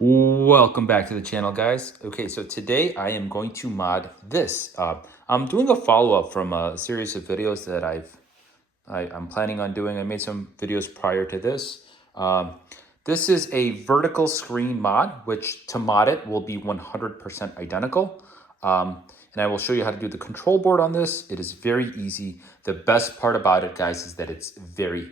Welcome back to the channel, guys. Okay, so today I am going to mod this. I'm doing a follow-up from a series of videos that I'm planning on doing. I made some videos prior to this. This is a vertical screen mod, which to mod it will be 100% identical. And I will show you how to do the control board on this. It is very easy. The best part about it, guys, is that it's very,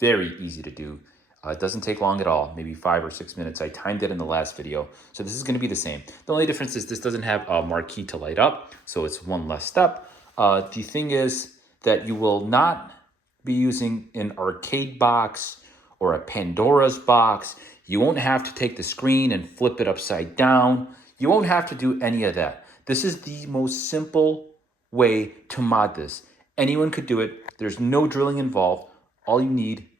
very easy to do. It doesn't take long at all, maybe 5 or 6 minutes. I timed it in the last video. So this is gonna be the same. The only difference is this doesn't have a marquee to light up, so it's one less step. The thing is that you will not be using an arcade box or a Pandora's box. You won't have to take the screen and flip it upside down. You won't have to do any of that. This is the most simple way to mod this. Anyone could do it. There's no drilling involved. All you need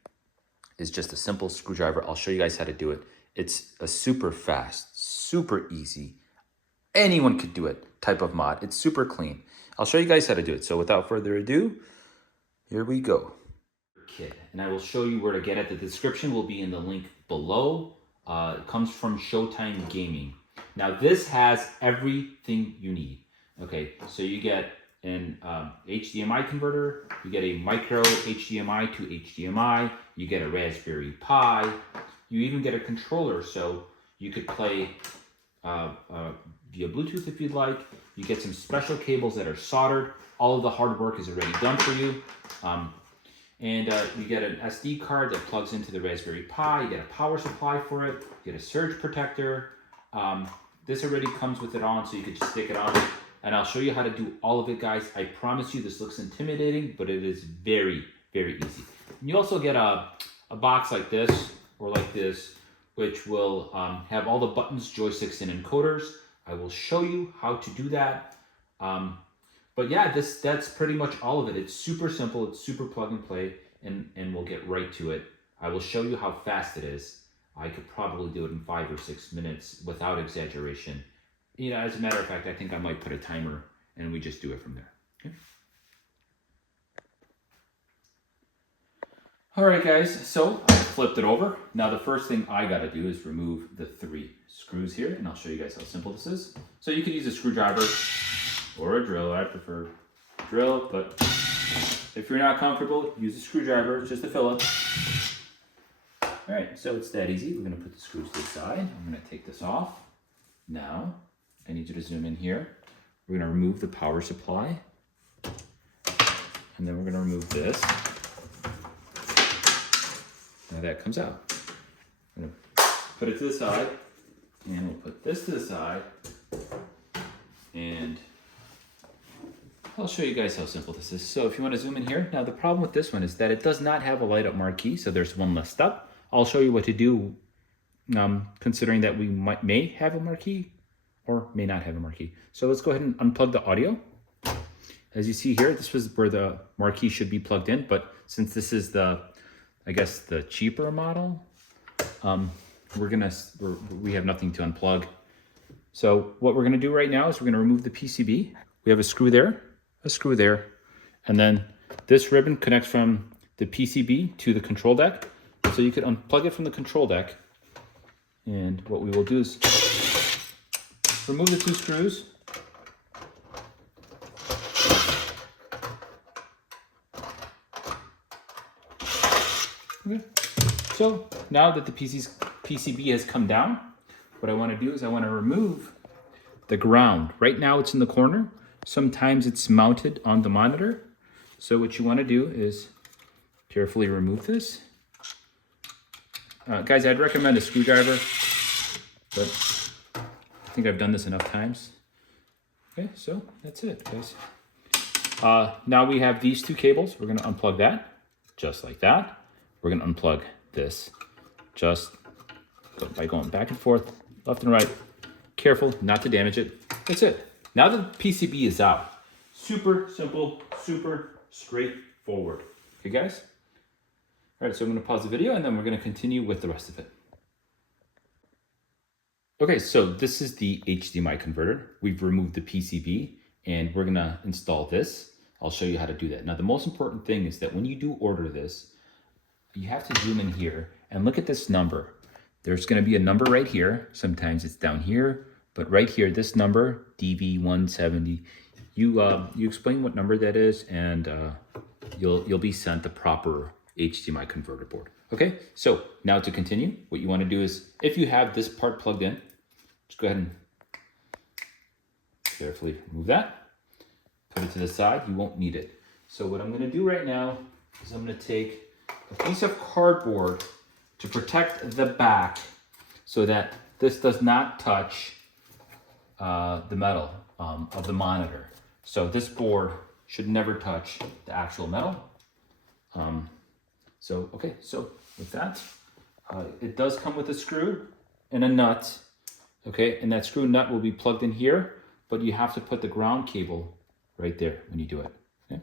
is just a simple screwdriver. I'll show you guys how to do it. It's a super fast, super easy, anyone could do it type of mod. It's super clean. I'll show you guys how to do it. So without further ado, here we go. Kit, and I will show you where to get it. The description will be in the link below. It comes from Showtime Gaming. Now this has everything you need. Okay, so you get an HDMI converter, you get a micro HDMI to HDMI, you get a Raspberry Pi, you even get a controller so you could play via Bluetooth if you'd like. You get some special cables that are soldered. All of the hard work is already done for you. You get an SD card that plugs into the Raspberry Pi, you get a power supply for it, you get a surge protector. This already comes with it on, so you could just stick it on. And I'll show you how to do all of it, guys. I promise you this looks intimidating, but it is very, very easy. And you also get a box like this, or like this, which will have all the buttons, joysticks, and encoders. I will show you how to do that. But yeah, that's pretty much all of it. It's super simple, it's super plug and play, and we'll get right to it. I will show you how fast it is. I could probably do it in 5 or 6 minutes without exaggeration. You know, as a matter of fact, I think I might put a timer and we just do it from there. Okay. All right, guys, so I flipped it over. Now the first thing I gotta do is remove the 3 screws here, and I'll show you guys how simple this is. So you could use a screwdriver or a drill. I prefer drill, but if you're not comfortable, use a screwdriver. It's just a Phillips. All right, so it's that easy. We're gonna put the screws to the side. I'm gonna take this off. Now, I need you to zoom in here. We're gonna remove the power supply. And then we're gonna remove this. Now that comes out. I'm gonna put it to the side, and we'll put this to the side. And I'll show you guys how simple this is. So if you wanna zoom in here, now the problem with this one is that it does not have a light up marquee, so there's one less step. I'll show you what to do considering that we may have a marquee or may not have a marquee. So let's go ahead and unplug the audio. As you see here, this was where the marquee should be plugged in, but since this is I guess the cheaper model, we have nothing to unplug. So what we're gonna do right now is we're gonna remove the PCB. We have a screw there, and then this ribbon connects from the PCB to the control deck. So you could unplug it from the control deck. And what we will do is remove the 2 screws. Okay. So now that the PCB has come down, what I want to do is I want to remove the ground. Right now it's in the corner. Sometimes it's mounted on the monitor. So what you want to do is carefully remove this. Guys, I'd recommend a screwdriver, but I think I've done this enough times. Okay, so that's it, guys. Now we have these 2 cables. We're gonna unplug that, just like that. We're gonna unplug this, just by going back and forth, left and right. Careful not to damage it. That's it. Now the PCB is out. Super simple, super straightforward. Okay, guys? All right, so I'm gonna pause the video and then we're gonna continue with the rest of it. Okay, so this is the HDMI converter. We've removed the PCB and we're gonna install this. I'll show you how to do that. Now, the most important thing is that when you do order this, you have to zoom in here and look at this number. there's going to be a number right here. Sometimes it's down here, but right here, this number, DV170, you explain what number that is, and you'll be sent the proper HDMI converter board. Okay, so now to continue, what you want to do is, if you have this part plugged in, just go ahead and carefully remove that. Put it to the side. You won't need it. So what I'm going to do right now is I'm going to take a piece of cardboard to protect the back so that this does not touch the metal of the monitor. So this board should never touch the actual metal. So with that, it does come with a screw and a nut. Okay, and that screw nut will be plugged in here, but you have to put the ground cable right there when you do it. Okay,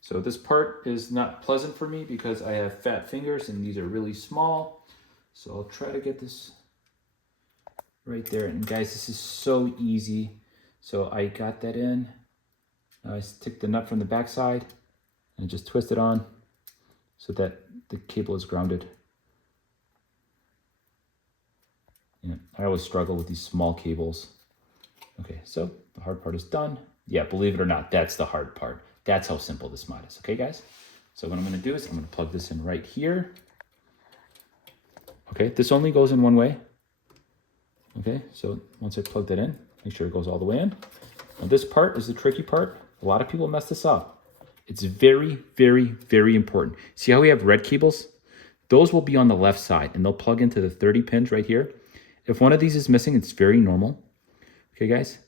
so this part is not pleasant for me because I have fat fingers and these are really small. So I'll try to get this right there. And guys, this is so easy. So I got that in. I stick the nut from the back side and just twist it on so that the cable is grounded. Yeah, I always struggle with these small cables. Okay, so the hard part is done. Yeah, believe it or not, that's the hard part. That's how simple this mod is. Okay, guys? So what I'm gonna do is I'm gonna plug this in right here. Okay, this only goes in one way. Okay, so once I plug that in, make sure it goes all the way in. Now this part is the tricky part. A lot of people mess this up. It's very, very, very important. See how we have red cables? Those will be on the left side and they'll plug into the 30 pins right here. If one of these is missing, it's very normal. Okay, guys,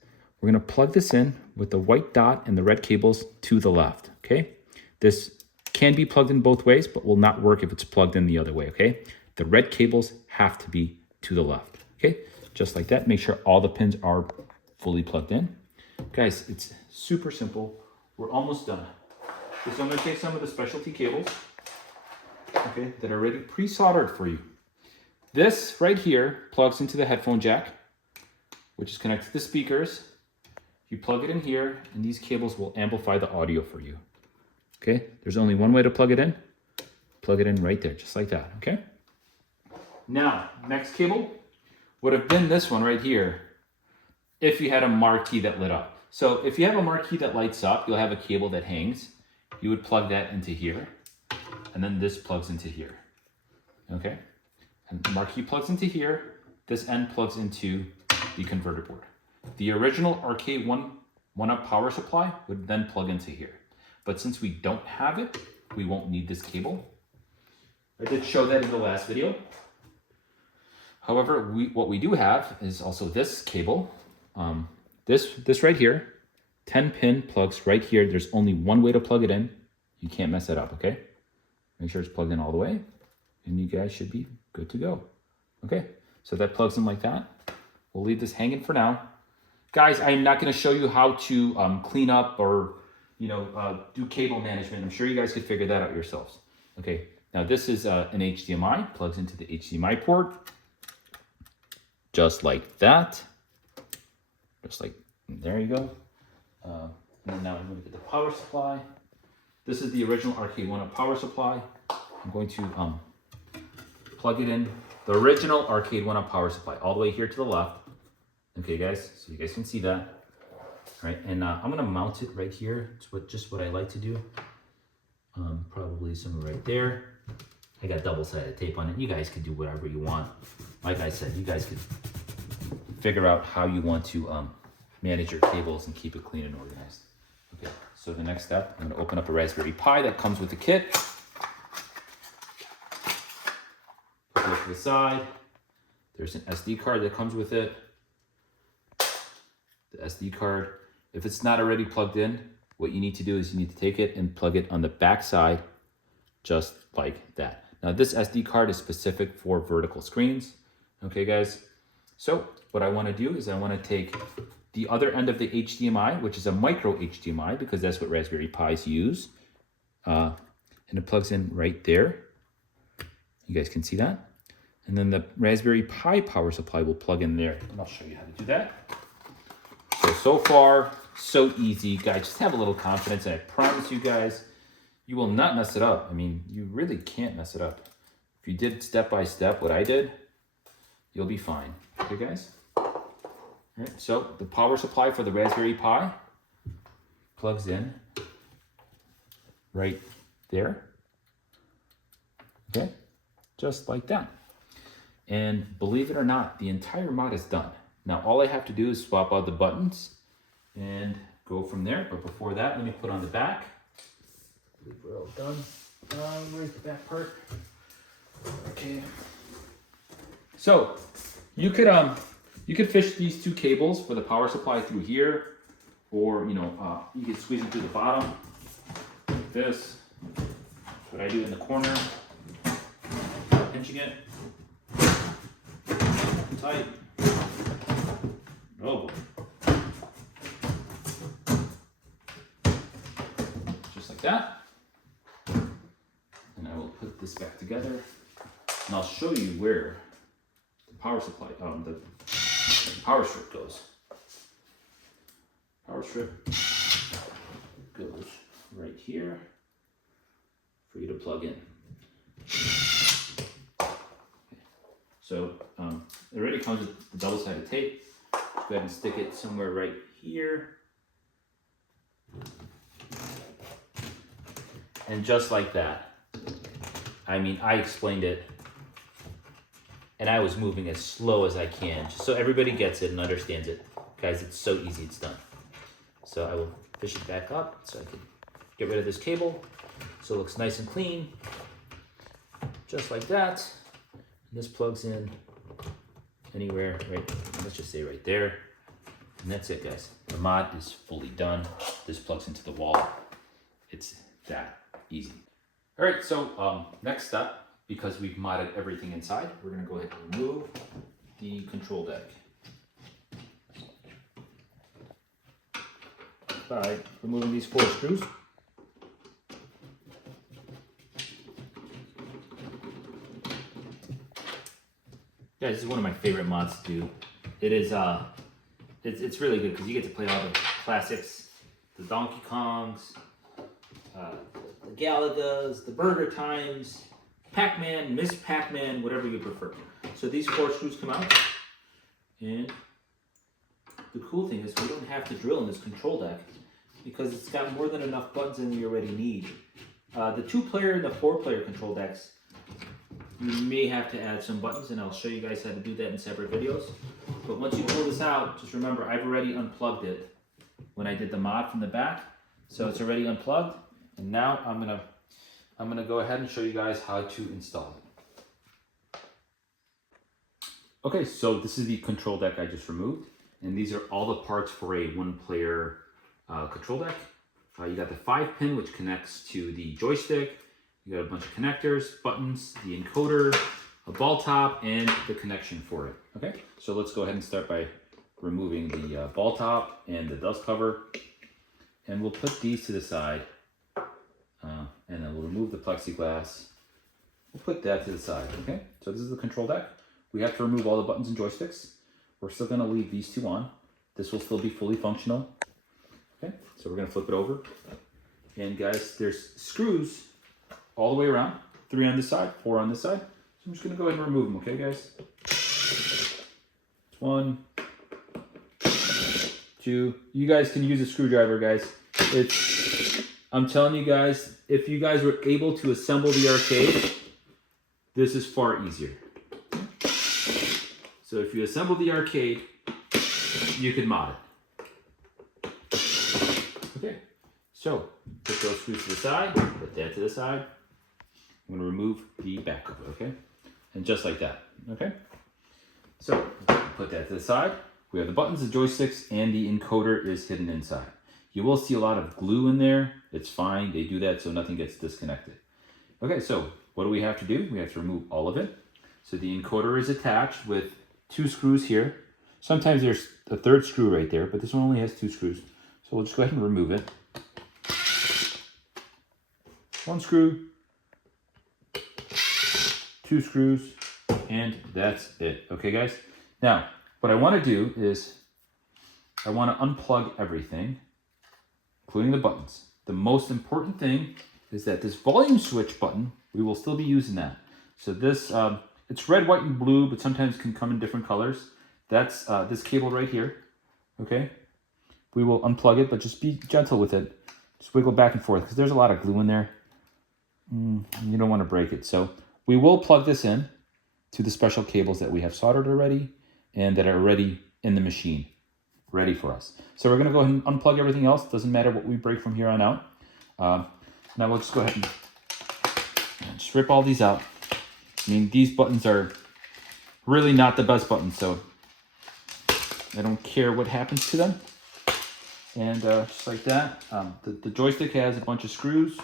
we're gonna plug this in with the white dot and the red cables to the left, okay? This can be plugged in both ways, but will not work if it's plugged in the other way, okay? The red cables have to be to the left, okay? Just like that, make sure all the pins are fully plugged in. Guys, it's super simple. We're almost done. So I'm gonna take some of the specialty cables, okay, that are already pre-soldered for you. This right here plugs into the headphone jack, which is connected to the speakers. You plug it in here, and these cables will amplify the audio for you. Okay, there's only one way to plug it in. Plug it in right there, just like that, okay? Now, next cable would have been this one right here if you had a marquee that lit up. So if you have a marquee that lights up, you'll have a cable that hangs. You would plug that into here, and then this plugs into here, okay? And the marquee plugs into here. This end plugs into the converter board. The original Arcade1Up power supply would then plug into here. But since we don't have it, we won't need this cable. I did show that in the last video. However, what we do have is also this cable. This right here, 10 pin plugs right here. There's only one way to plug it in. You can't mess it up, okay? Make sure it's plugged in all the way, and you guys should be good to go. Okay, so that plugs in like that. We'll leave this hanging for now. Guys, I'm not gonna show you how to clean up or do cable management. I'm sure you guys could figure that out yourselves. Okay, now this is an HDMI, plugs into the HDMI port. Just like that. Just like, there you go. And then now I'm gonna get the power supply. This is the original Arcade1Up power supply. I'm going to plug it in. The original Arcade1Up power supply, all the way here to the left. Okay, guys, so you guys can see that. All right, and I'm gonna mount it right here. It's just what I like to do. Probably somewhere right there. I got double-sided tape on it. You guys can do whatever you want. Like I said, you guys can figure out how you want to manage your cables and keep it clean and organized. Okay, so the next step, I'm gonna open up a Raspberry Pi that comes with the kit. Put it to the side. There's an SD card that comes with it. The SD card, if it's not already plugged in, what you need to do is you need to take it and plug it on the back side, just like that. Now this SD card is specific for vertical screens. Okay, guys. So what I want to do is I want to take the other end of the HDMI, which is a micro HDMI, because that's what Raspberry Pis use. And it plugs in right there. You guys can see that. And then the Raspberry Pi power supply will plug in there. And I'll show you how to do that. So far, so easy. Guys, just have a little confidence, and I promise you guys, you will not mess it up. I mean, you really can't mess it up. If you did step by step what I did, you'll be fine. Okay, guys? All right, so the power supply for the Raspberry Pi plugs in right there. Okay, just like that. And believe it or not, the entire mod is done. Now all I have to do is swap out the buttons and go from there. But before that, let me put on the back. I believe we're all done. Where's the back part? Okay. So you could fish these two cables for the power supply through here, or you could squeeze them through the bottom like this. That's what I do in the corner. Pinching it tight. Oh boy. Just like that. And I will put this back together, and I'll show you where the power supply, the power strip goes. Power strip goes right here for you to plug in. So it already comes with the double-sided tape. Just go ahead and stick it somewhere right here. And just like that. I mean, I explained it, and I was moving as slow as I can, just so everybody gets it and understands it. Guys, it's so easy, it's done. So I will fish it back up so I can get rid of this cable so it looks nice and clean. Just like that. And this plugs in anywhere, right, let's just say right there. And that's it, guys. The mod is fully done. This plugs into the wall. It's that easy. All right, so next step, because we've modded everything inside, we're gonna go ahead and remove the control deck by removing these 4 screws. Guys, this is one of my favorite mods to do. It is, it's really good because you get to play all the classics, the Donkey Kongs, the Galagas, the Burger Times, Pac-Man, Miss Pac-Man, whatever you prefer. So these 4 screws come out, and the cool thing is we don't have to drill in this control deck because it's got more than enough buttons than we already need. The 2-player and the 4-player control decks, you may have to add some buttons, and I'll show you guys how to do that in separate videos. But once you pull this out, just remember I've already unplugged it when I did the mod from the back, so it's already unplugged. And now I'm gonna go ahead and show you guys how to install it. Okay, so this is the control deck I just removed, and these are all the parts for a 1-player control deck. You got the 5-pin, which connects to the joystick. You got a bunch of connectors, buttons, the encoder, a ball top, and the connection for it. Okay, so let's go ahead and start by removing the ball top and the dust cover. And we'll put these to the side. And then we'll remove the plexiglass. We'll put that to the side, okay? So this is the control deck. We have to remove all the buttons and joysticks. We're still gonna leave these 2 on. This will still be fully functional. Okay, so we're gonna flip it over. And guys, there's screws all the way around. 3 on this side, 4 on this side. So I'm just gonna go ahead and remove them, okay guys? 1, 2. You guys can use a screwdriver, guys. I'm telling you guys, if you guys were able to assemble the arcade, this is far easier. So if you assemble the arcade, you can mod it. Okay, so put those screws to the side, put that to the side. I'm gonna remove the back of it, okay? And just like that, okay? So put that to the side. We have the buttons, the joysticks, and the encoder is hidden inside. You will see a lot of glue in there. It's fine, they do that so nothing gets disconnected. Okay, so what do we have to do? We have to remove all of it. So the encoder is attached with 2 screws here. Sometimes there's a 3rd screw right there, but this one only has 2 screws. So we'll just go ahead and remove it. 1 screw, 2 screws, and that's it. Okay, guys? Now, what I want to do is I want to unplug everything, including the buttons. The most important thing is that this volume switch button, we will still be using that. So this, it's red, white, and blue, but sometimes can come in different colors. That's this cable right here, okay? We will unplug it, but just be gentle with it. Just wiggle back and forth, because there's a lot of glue in there. You don't want to break it. So we will plug this in to the special cables that we have soldered already and that are already in the machine, ready for us. So we're going to go ahead and unplug everything else. Doesn't matter what we break from here on out. Now we'll just go ahead and just rip all these out. I mean, these buttons are really not the best buttons, so I don't care what happens to them. And just like that, the joystick has a bunch of screws,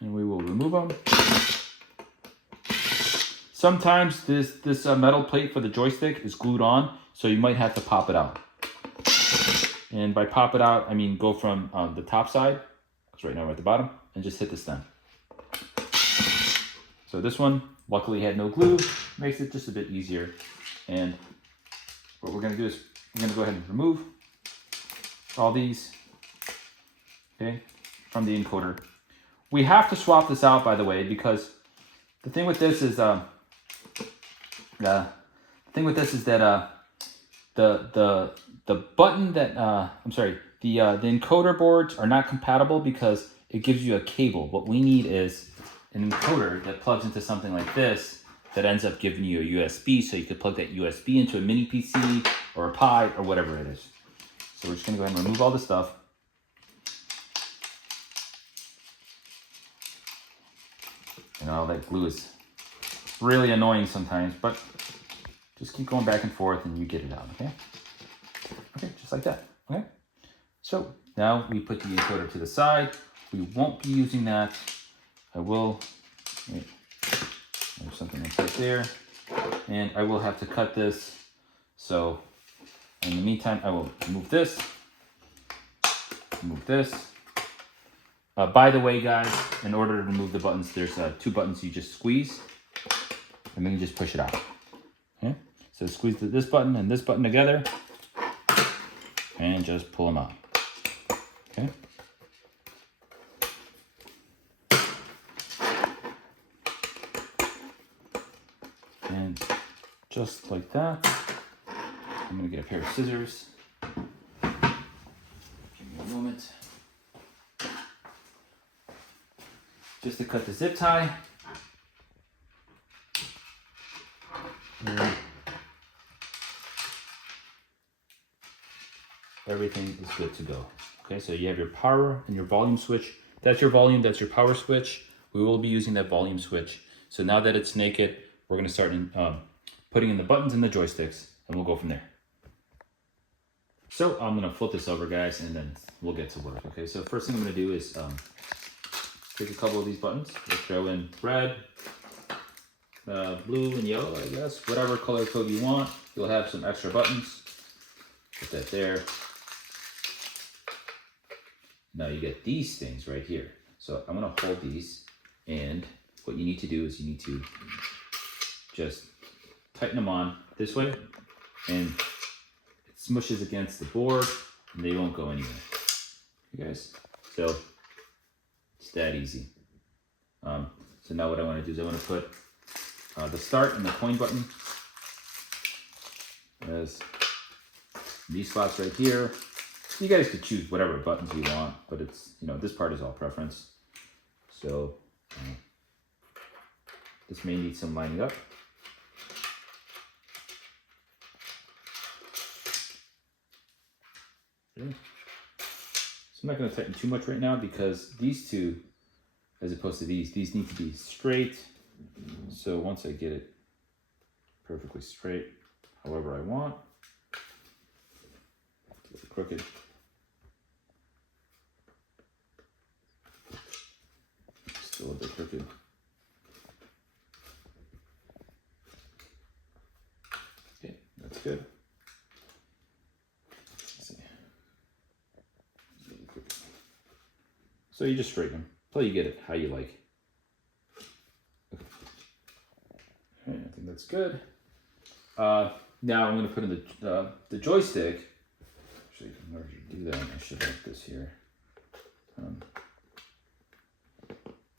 and we will remove them. Sometimes this metal plate for the joystick is glued on, so you might have to pop it out. And by pop it out, I mean go from the top side, because right now we're at the bottom, and just hit the stem. So this one, luckily had no glue, makes it just a bit easier. And what we're gonna do is we're gonna go ahead and remove all these, okay, from the encoder. We have to swap this out, by the way, because the thing with this is that the button that the encoder boards are not compatible because it gives you a cable. What we need is an encoder that plugs into something like this that ends up giving you a USB, so you could plug that USB into a mini PC or a Pi or whatever it is. So we're just gonna go ahead and remove all this stuff. And all that glue is really annoying sometimes, but just keep going back and forth and you get it out, okay? Okay, just like that, okay? So now we put the encoder to the side. We won't be using that. I will, wait, there's something right there. And I will have to cut this. So in the meantime, I will remove this, remove this. By the way, guys, in order to remove the buttons, there's 2 buttons you just squeeze, and then you just push it out. Okay? So squeeze this button and this button together, and just pull them out. Okay? And just like that, I'm gonna get a pair of scissors. Give me a moment. Just to cut the zip tie. And everything is good to go. Okay, so you have your power and your volume switch. That's your volume, that's your power switch. We will be using that volume switch. So now that it's naked, we're gonna start putting in the buttons and the joysticks, and we'll go from there. So I'm gonna flip this over, guys, and then we'll get to work. Okay, so first thing I'm gonna do is take a couple of these buttons. We'll throw in red, blue, and yellow, I guess. Whatever color code you want. You'll have some extra buttons. Put that there. Now you get these things right here. So I'm gonna hold these, and what you need to do is you need to just tighten them on this way, and it smushes against the board, and they won't go anywhere. You guys, so it's that easy. So now what I want to do is I want to put the start and the coin button as these spots right here. You guys could choose whatever buttons you want, but it's, you know, this part is all preference. So this may need some lining up. Okay. So I'm not going to tighten too much right now because these two, as opposed to these need to be straight. So once I get it perfectly straight, however I want, it's a little crooked. Still a bit crooked. Okay, that's good. Let's see. So you just straighten them until you get it how you like. Okay. I think that's good. Now I'm going to put in the joystick. Actually, in order to do that, I should have this here.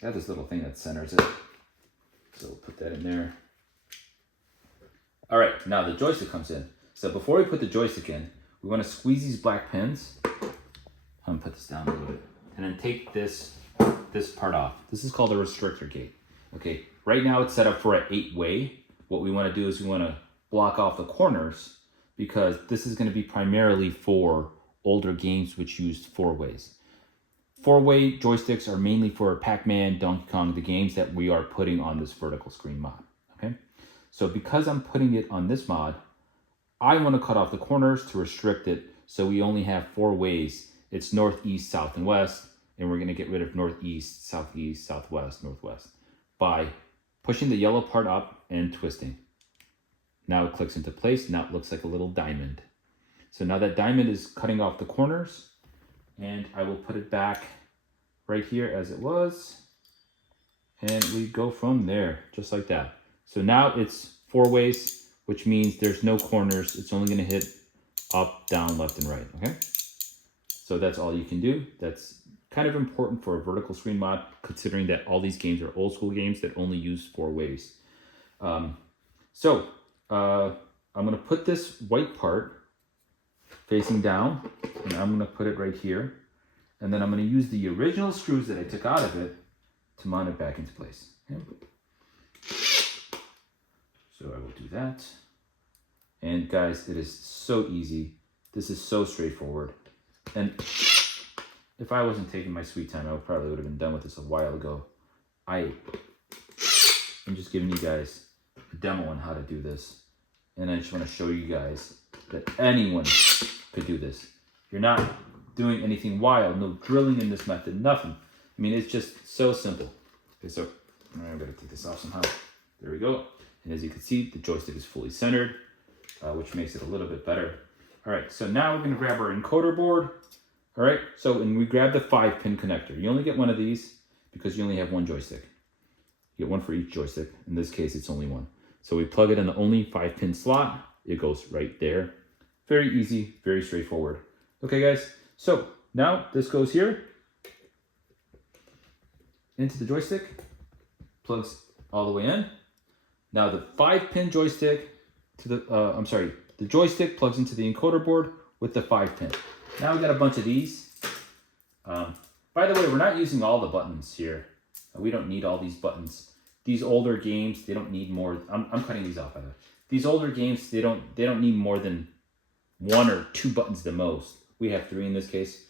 I have this little thing that centers it. So we'll put that in there. All right, now the joystick comes in. So before we put the joystick in, we want to squeeze these black pins. I'm gonna put this down a little bit. And then take this part off. This is called a restrictor gate. Okay, right now it's set up for an 8-way. What we want to do is we want to block off the corners because this is going to be primarily for older games which used 4 ways. 4-way joysticks are mainly for Pac-Man, Donkey Kong, the games that we are putting on this vertical screen mod. Okay, so because I'm putting it on this mod, I want to cut off the corners to restrict it so we only have 4 ways. It's north, east, south, and west, and we're going to get rid of northeast, southeast, southwest, northwest by pushing the yellow part up and twisting. Now it clicks into place. Now it looks like a little diamond. So now that diamond is cutting off the corners, and I will put it back right here as it was, and we go from there just like that. So now it's 4 ways, which means there's no corners. It's only going to hit up, down, left, and right. Okay, so that's all you can do. That's kind of important for a vertical screen mod, considering that all these games are old school games that only use 4 ways. I'm going to put this white part facing down, and I'm going to put it right here. And then I'm going to use the original screws that I took out of it to mount it back into place. Okay? So I will do that. And guys, it is so easy. This is so straightforward. And if I wasn't taking my sweet time, I probably would have been done with this a while ago. I'm just giving you guys a demo on how to do this. And I just want to show you guys that anyone could do this. You're not doing anything wild, no drilling in this method, nothing. I mean, it's just so simple. Okay, so I'm going to take this off somehow. There we go. And as you can see, the joystick is fully centered, which makes it a little bit better. All right, so now we're going to grab our encoder board. All right, so when we grab the 5-pin connector, you only get one of these because you only have one joystick. You get one for each joystick. In this case, it's only one. So we plug it in the only 5-pin slot. It goes right there. Very easy, very straightforward. Okay, guys, so now this goes here into the joystick, plugs all the way in. Now the 5-pin joystick to the, the joystick plugs into the encoder board with the 5-pin. Now we got a bunch of these. By the way, we're not using all the buttons here. We don't need all these buttons. These older games, they don't need more. I'm cutting these off, by the way. These older games, they don't need more than 1 or 2 buttons the most. We have 3 in this case.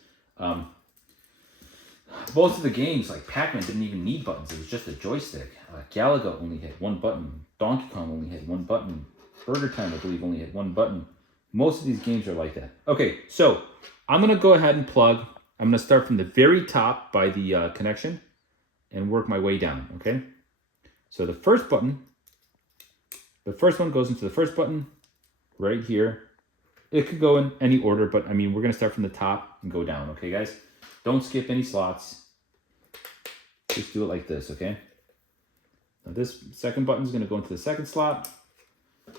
Most of the games, like Pac-Man, didn't even need buttons. It was just a joystick. Galaga only had 1 button. Donkey Kong only had 1 button. Burger Time, I believe, only had 1 button. Most of these games are like that. Okay, so I'm going to go ahead and plug. I'm going to start from the very top by the connection and work my way down, okay? So the first button, the first one goes into the first button right here. It could go in any order, but I mean, we're going to start from the top and go down, okay, guys? Don't skip any slots. Just do it like this, okay? Now this second button is going to go into the second slot.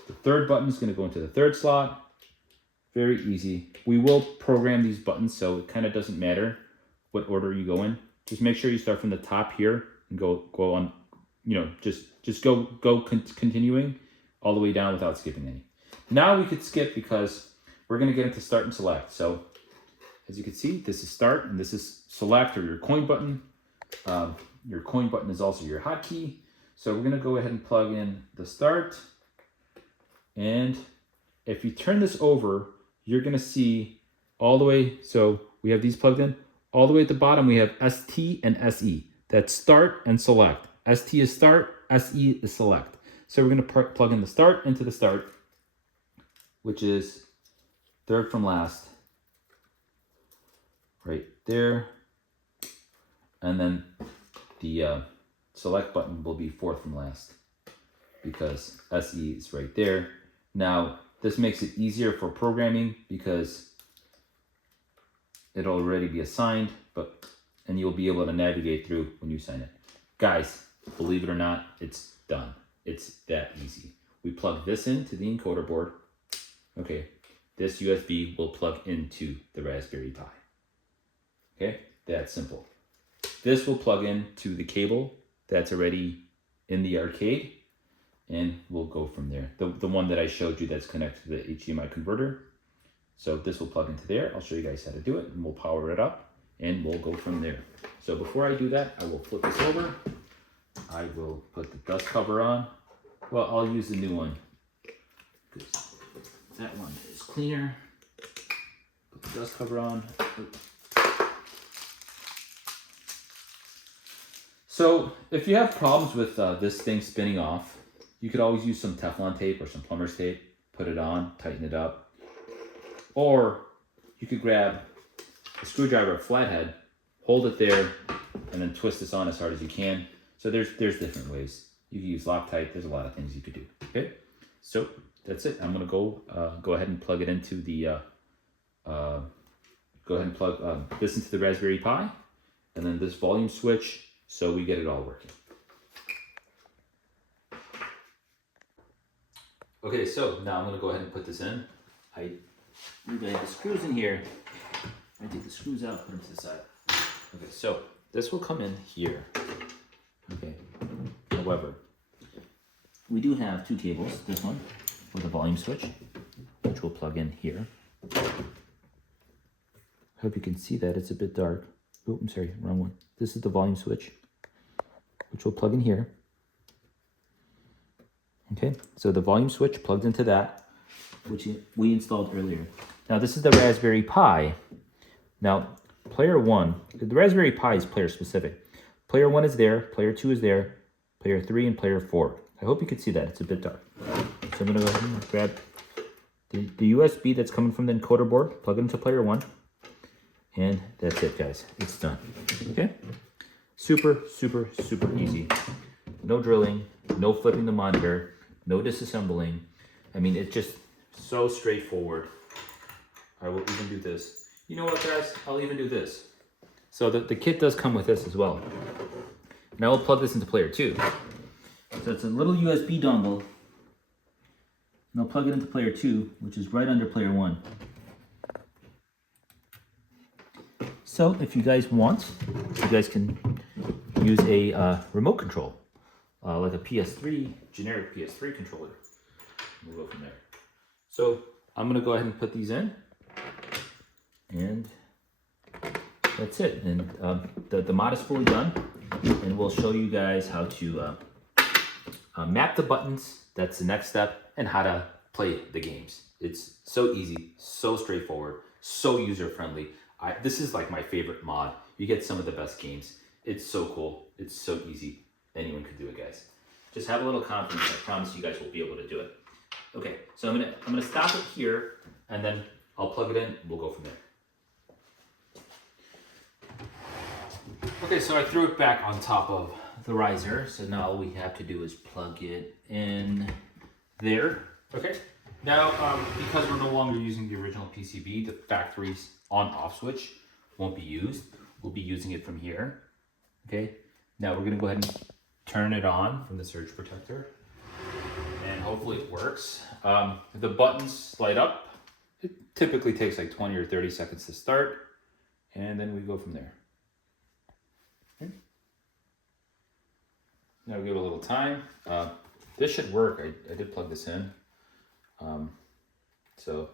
The third button is going to go into the third slot. Very easy. We will program these buttons, so it kind of doesn't matter what order you go in. Just make sure you start from the top here and go on, you know, just go continuing all the way down without skipping any. Now we could skip because we're going to get into start and select. So as you can see, this is start and this is select, or your coin button. Your coin button is also your hotkey. So we're going to go ahead and plug in the start. And if you turn this over, you're going to see all the way. So we have these plugged in. All the way at the bottom, we have ST and SE. That's start and select. ST is start, SE is select. So we're going to plug in the start into the start, which is third from last, right there. And then the select button will be fourth from last because SE is right there. Now, this makes it easier for programming because it'll already be assigned, and you'll be able to navigate through when you sign it. Guys, believe it or not, it's done. It's that easy. We plug this into the encoder board. Okay, this USB will plug into the Raspberry Pi. Okay, that's simple. This will plug into the cable that's already in the arcade, and we'll go from there. The one that I showed you that's connected to the HDMI converter. So this will plug into there. I'll show you guys how to do it, and we'll power it up, and we'll go from there. So before I do that, I will flip this over. I will put the dust cover on. Well, I'll use the new one, because that one is cleaner. Put the dust cover on. So if you have problems with this thing spinning off, you could always use some Teflon tape or some plumber's tape, put it on, tighten it up. Or you could grab a screwdriver, a flathead, hold it there, and then twist this on as hard as you can. So there's different ways. You can use Loctite. There's a lot of things you could do. Okay, so that's it. I'm gonna go ahead and plug it into the go ahead and plug this into the Raspberry Pi, and then this volume switch, so we get it all working. Okay, so now I'm gonna go ahead and put this in. I have the screws in here. I take the screws out, put them to the side. Okay, so this will come in here. Okay. However, we do have two cables. This one for the volume switch, which will plug in here. I hope you can see that. It's a bit dark. Oh, I'm sorry, wrong one. This is the volume switch, which will plug in here. Okay, so the volume switch plugs into that, which we installed earlier. Now this is the Raspberry Pi. Now, player 1, the Raspberry Pi is player specific. Player 1 is there, player 2 is there, player 3 and player 4. I hope you can see that, it's a bit dark. So I'm gonna go ahead and grab the USB that's coming from the encoder board, plug it into player 1, and that's it, guys, it's done. Okay, super, super, super easy. No drilling, no flipping the monitor, no disassembling. I mean, it's just so straightforward. I will even do this. You know what, guys? I'll even do this. So the kit does come with this as well. And I will plug this into player 2. So it's a little USB dongle. And I'll plug it into player 2, which is right under player 1. So if you guys want, you guys can use a remote control, like a PS3, generic PS3 controller. We'll go from there. So I'm gonna go ahead and put these in. And that's it. And the mod is fully done. And we'll show you guys how to map the buttons. That's the next step. And how to play the games. It's so easy, so straightforward, so user-friendly. This is like my favorite mod. You get some of the best games. It's so cool. It's so easy. Anyone could do it, guys. Just have a little confidence. I promise you guys will be able to do it. Okay, so I'm gonna stop it here, and then I'll plug it in. We'll go from there. Okay, so I threw it back on top of the riser. So now all we have to do is plug it in there. Okay. Now, because we're no longer using the original PCB, the factory's on-off switch won't be used. We'll be using it from here. Okay. Now we're gonna go ahead and turn it on from the surge protector, and hopefully it works. The buttons light up. It typically takes like 20 or 30 seconds to start, and then we go from there. Okay. Now we'll give it a little time. This should work. I did plug this in. So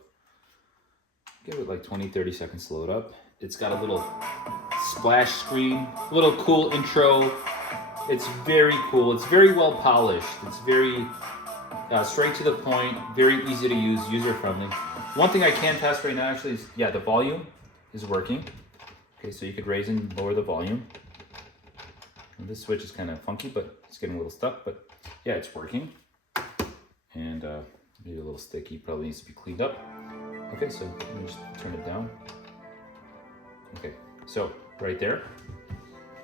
give it like 20, 30 seconds to load up. It's got a little splash screen, a little cool intro. It's very cool. It's very well polished. It's very straight to the point, very easy to use, user-friendly. One thing I can test right now actually is, yeah, the volume is working. Okay, so you could raise and lower the volume. And this switch is kind of funky, but it's getting a little stuck, but yeah, it's working. And maybe a little sticky, probably needs to be cleaned up. Okay, so let me just turn it down. Okay, so right there.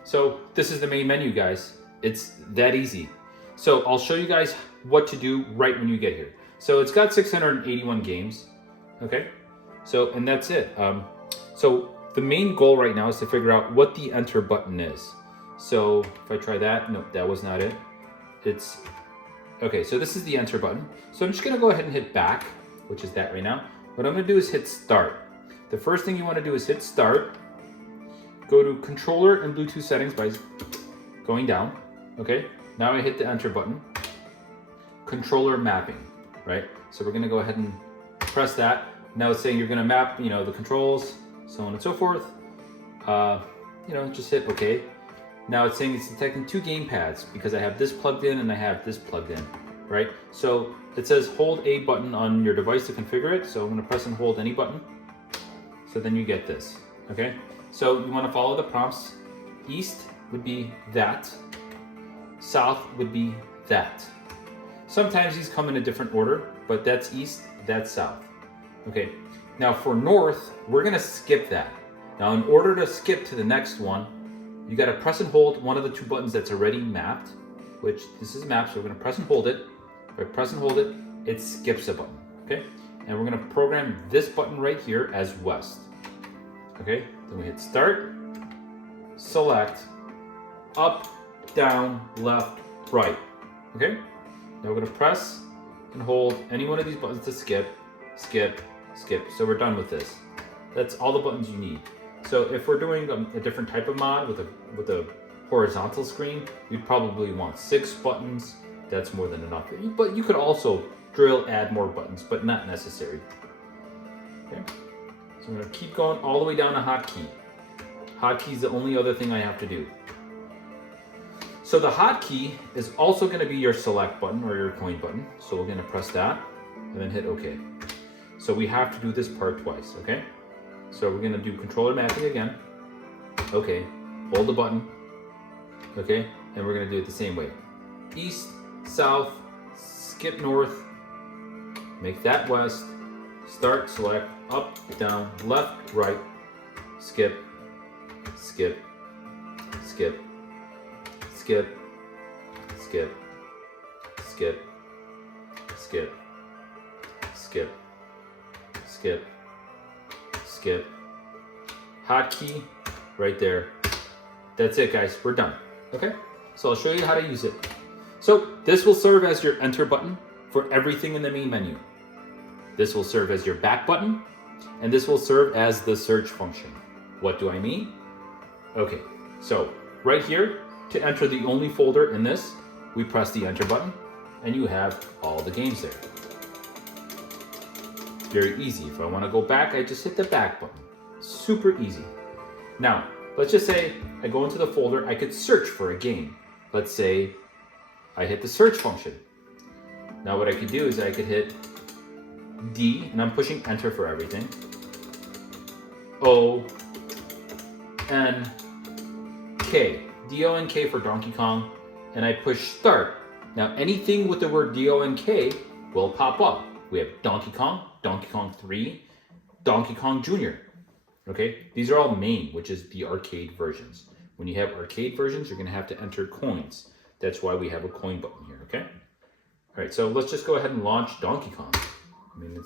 So this is the main menu, guys. It's that easy. So I'll show you guys what to do right when you get here. So it's got 681 games, okay? So, and that's it. So the main goal right now is to figure out what the enter button is. So if I try that, no, that was not it. It's, okay, so this is the enter button. So I'm just gonna go ahead and hit back, which is that right now. What I'm gonna do is hit start. The first thing you wanna do is hit start, go to controller and Bluetooth settings by going down, okay? Now I hit the enter button. Controller mapping, right? So we're gonna go ahead and press that. Now it's saying you're gonna map, the controls, so on and so forth. Just hit OK. Now it's saying it's detecting 2 game pads because I have this plugged in and I have this plugged in, right? So it says hold a button on your device to configure it. So I'm gonna press and hold any button. So then you get this, okay? So you wanna follow the prompts. East would be that. South would be that. Sometimes these come in a different order, but that's east, that's south. Okay, now for north, we're gonna skip that. Now in order to skip to the next one, you gotta press and hold one of the 2 buttons that's already mapped, which this is mapped, so we're gonna press and hold it. If I press and hold it, it skips a button, okay? And we're gonna program this button right here as west. Okay, then we hit start, select, up, down, left, right, okay? Now we're gonna press and hold any one of these buttons to skip, skip, skip. So we're done with this. That's all the buttons you need. So if we're doing a different type of mod with a horizontal screen, you'd probably want 6 buttons. That's more than enough. But you could also add more buttons, but not necessary. Okay. So I'm gonna keep going all the way down to hotkey. Hotkey is the only other thing I have to do. So the hotkey is also gonna be your select button or your coin button. So we're gonna press that and then hit OK. So we have to do this part twice, okay? So we're gonna do controller mapping again. Okay, hold the button. Okay, and we're gonna do it the same way. East, south, skip north, make that west, start, select, up, down, left, right, skip, skip, skip, skip, skip, skip, skip, skip, skip, skip, hotkey right there. That's it, guys, we're done. Okay, so I'll show you how to use it. So this will serve as your enter button for everything in the main menu. This will serve as your back button, and this will serve as the search function. What do I mean? Okay, so right here, to enter the only folder in this, we press the enter button, and you have all the games there. Very easy. If I want to go back, I just hit the back button. Super easy. Now, let's just say I go into the folder, I could search for a game. Let's say I hit the search function. Now what I could do is I could hit D, and I'm pushing enter for everything. O, N, K. D-O-N-K for Donkey Kong, and I push start. Now anything with the word D-O-N-K will pop up. We have Donkey Kong, Donkey Kong 3, Donkey Kong Jr. Okay, these are all main, which is the arcade versions. When you have arcade versions, you're gonna have to enter coins. That's why we have a coin button here, okay? All right, so let's just go ahead and launch Donkey Kong. I mean,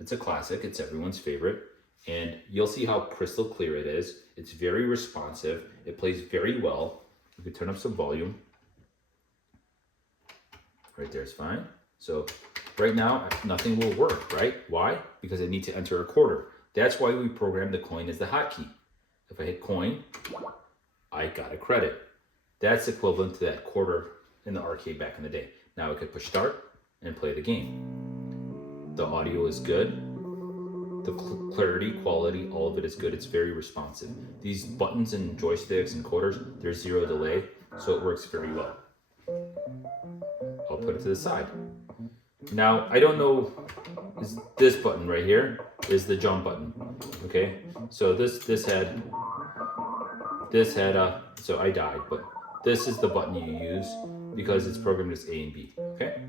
it's a classic, it's everyone's favorite, and you'll see how crystal clear it is. It's very responsive, it plays very well. You can turn up some volume. Right there is fine. So right now, nothing will work, right? Why? Because I need to enter a quarter. That's why we programmed the coin as the hotkey. If I hit coin, I got a credit. That's equivalent to that quarter in the arcade back in the day. Now I could push start and play the game. The audio is good. The clarity, quality, all of it is good. It's very responsive. These buttons and joysticks and quarters, there's 0 delay, so it works very well. I'll put it to the side. Now, I don't know, is this button right here is the jump button, okay? So this had, so I died, but this is the button you use because it's programmed as A and B, okay?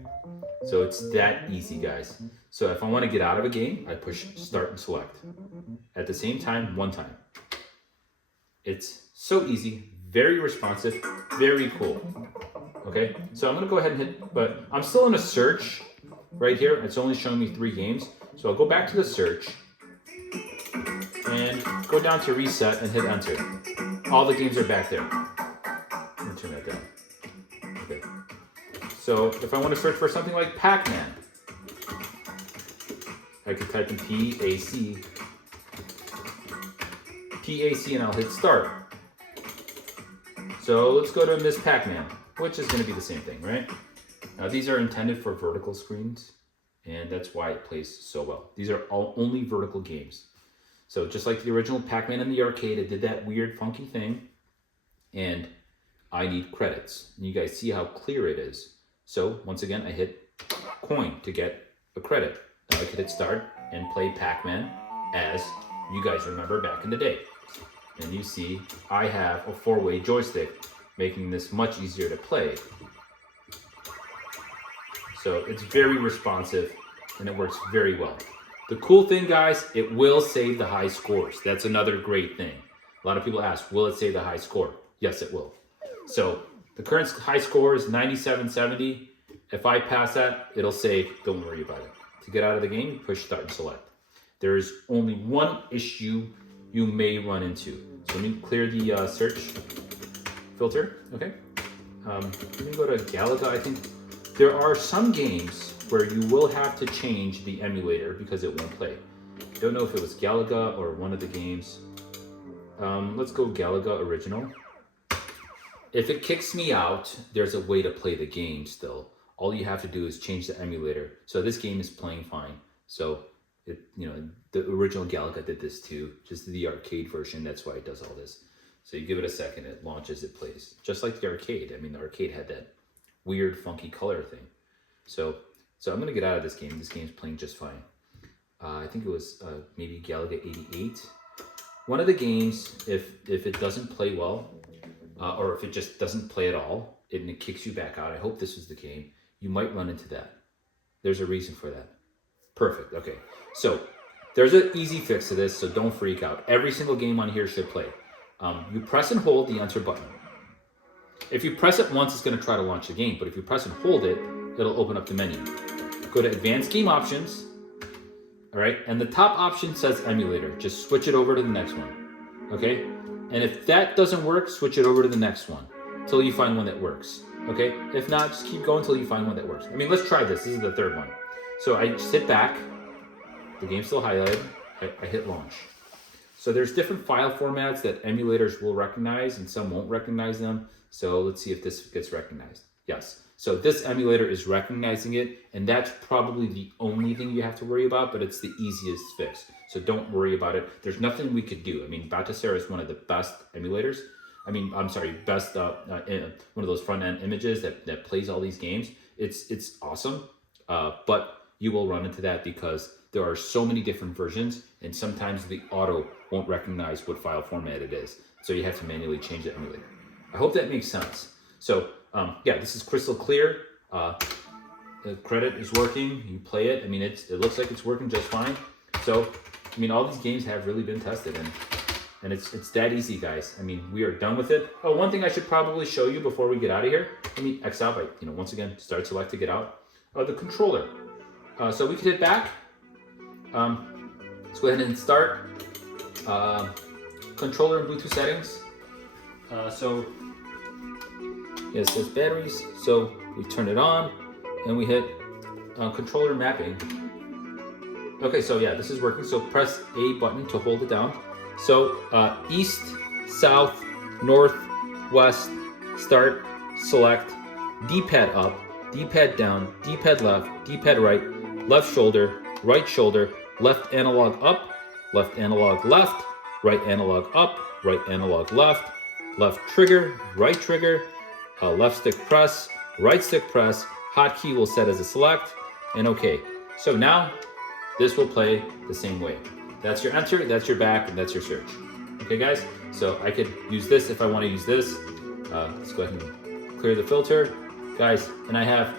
So it's that easy, guys. So if I want to get out of a game, I push start and select. At the same time, one time. It's so easy, very responsive, very cool. Okay, so I'm gonna go ahead and hit, but I'm still in a search right here. It's only showing me 3 games. So I'll go back to the search and go down to reset and hit enter. All the games are back there. Let me turn that down. Okay. So if I want to search for something like Pac-Man, I could type in P-A-C, and I'll hit start. So let's go to Miss Pac-Man. which is going to be the same thing, right? Now these are intended for vertical screens, and that's why it plays so well. These are all only vertical games. So just like the original Pac-Man in the arcade, it did that weird funky thing, and I need credits. And you guys see how clear it is. So once again, I hit coin to get a credit. Now I could hit start and play Pac-Man as you guys remember back in the day. And you see I have a 4-way joystick, making this much easier to play. So it's very responsive and it works very well. The cool thing, guys, it will save the high scores. That's another great thing. A lot of people ask, will it save the high score? Yes, it will. So the current high score is 97.70. If I pass that, it'll save, don't worry about it. To get out of the game, you push start and select. There's only one issue you may run into. So let me clear the search filter, okay? Let me go to Galaga. I think there are some games where you will have to change the emulator because it won't play. I don't know if it was Galaga or one of the games. Let's go Galaga Original. If it kicks me out, there's a way to play the game still. All you have to do is change the emulator. So this game is playing fine. So it, you know, the original Galaga did this too, just the arcade version. That's why it does all this. So you give it a second, it launches, it plays. Just like the arcade. I mean, the arcade had that weird funky color thing. So I'm gonna get out of this game. This game's playing just fine. I think it was maybe Galaga 88. One of the games, if it doesn't play well, or if it just doesn't play at all, and it kicks you back out, I hope this was the game, you might run into that. There's a reason for that. Perfect, okay. So there's an easy fix to this, so don't freak out. Every single game on here should play. You press and hold the enter button. If you press it once, it's gonna try to launch the game, but if you press and hold it, it'll open up the menu. Go to advanced game options, all right? And the top option says emulator. Just switch it over to the next one, okay? And if that doesn't work, switch it over to the next one until you find one that works, okay? If not, just keep going until you find one that works. I mean, let's try this. This is the third one. So I just hit back. The game's still highlighted. I hit launch. So there's different file formats that emulators will recognize and some won't recognize them. So let's see if this gets recognized. Yes. So this emulator is recognizing it, and that's probably the only thing you have to worry about, but it's the easiest fix. So don't worry about it. There's nothing we could do. I mean, Batocera is one of the best emulators. I mean, I'm sorry, best one of those front-end images that plays all these games. It's awesome, but you will run into that because there are so many different versions, and sometimes the auto won't recognize what file format it is. So you have to manually change the emulator. I hope that makes sense. So yeah, this is crystal clear. The credit is working. You play it. I mean, it looks like it's working just fine. So, I mean, all these games have really been tested, and it's that easy, guys. I mean, we are done with it. Oh, one thing I should probably show you before we get out of here. Let me X out by, once again, start select to get out. The controller. So we can hit back. Let's go ahead and start. Controller and Bluetooth settings. So yeah, it says batteries. So we turn it on and we hit controller mapping. Okay, so yeah, this is working. So press A button to hold it down. So east, south, north, west, start, select, D-pad up, D-pad down, D-pad left, D-pad right, left shoulder, left analog up, left analog left, right analog up, right analog left, left trigger, left stick press, right stick press, hotkey will set as a select, and okay. So now this will play the same way. That's your enter, that's your back, and that's your search. Okay, guys? So I could use this if I want to use this. Let's go ahead and clear the filter. Guys, and I have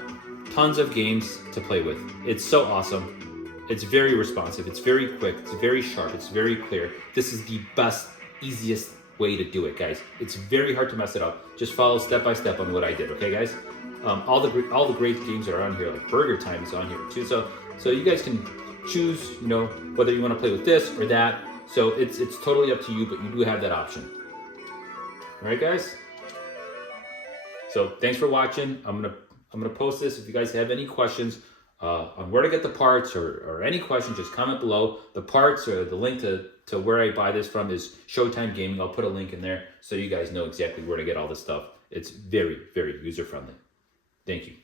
tons of games to play with. It's so awesome. It's very responsive. It's very quick. It's very sharp. It's very clear. This is the best, easiest way to do it, guys. It's very hard to mess it up. Just follow step by step on what I did, okay, guys? All the great games are on here. Like Burger Time is on here too. So you guys can choose, whether you want to play with this or that. So it's totally up to you, but you do have that option. All right, guys. So thanks for watching. I'm gonna post this. If you guys have any questions on where to get the parts or any questions, just comment below. The parts or the link to where I buy this from is Showtime Gaming. I'll put a link in there so you guys know exactly where to get all this stuff. it's very, very user friendly. Thank you.